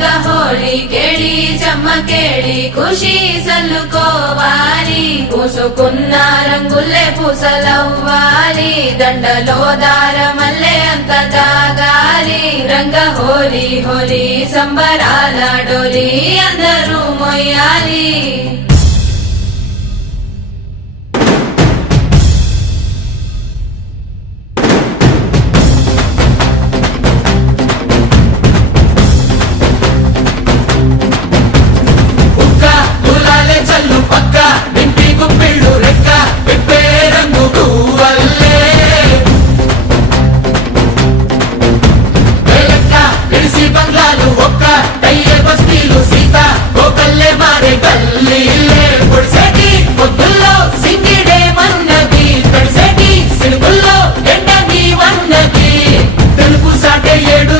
రంగ హోళీ కేళి చెమ్మ కేళి ఖుషి సల్లుకోవాలి పూసుకున్న రంగుల్లే పూసలవ్వాలి దండలో దారమల్లే అంత దాగాలి రంగ హోళీ హోళీ సంబరాల డోలి అందరూ మొయ్యాలి తెలుపు సాటే ఏడు